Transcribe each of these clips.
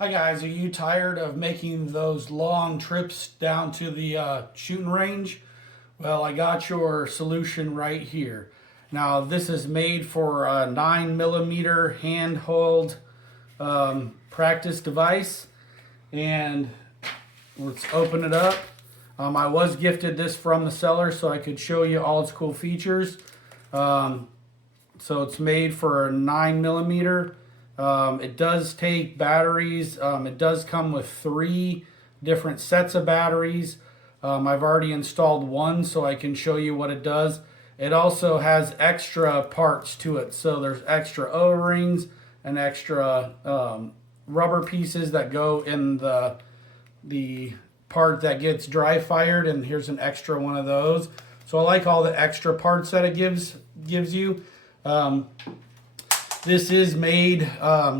Hi guys, are you tired of making those long trips down to the shooting range? Well, I got your solution right here. Now this is made for a 9mm handheld practice device, and let's open it up. I was gifted this from the seller so I could show you all its cool features. So it's made for 9mm. It does take batteries. It does come with 3 different sets of batteries. I've already installed one so I can show you what it does. It also has extra parts to it. So there's extra O-rings and extra rubber pieces that go in the part that gets dry fired, and here's an extra one of those. So I like all the extra parts that it gives you. This is made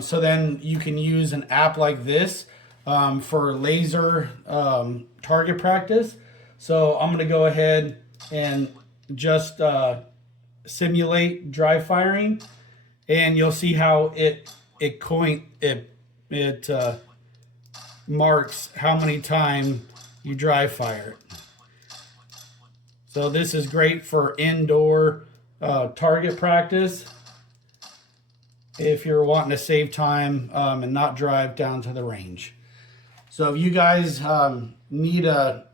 so then you can use an app like this for laser target practice. So I'm going to go ahead and just simulate dry firing, and you'll see how it marks how many times you dry fire it. So this is great for indoor target practice if you're wanting to save time and not drive down to the range. So if you guys need a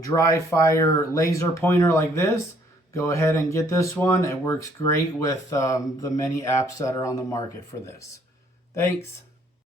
dry fire laser pointer like this, go ahead and get this one. It works great with the many apps that are on the market for this. Thanks.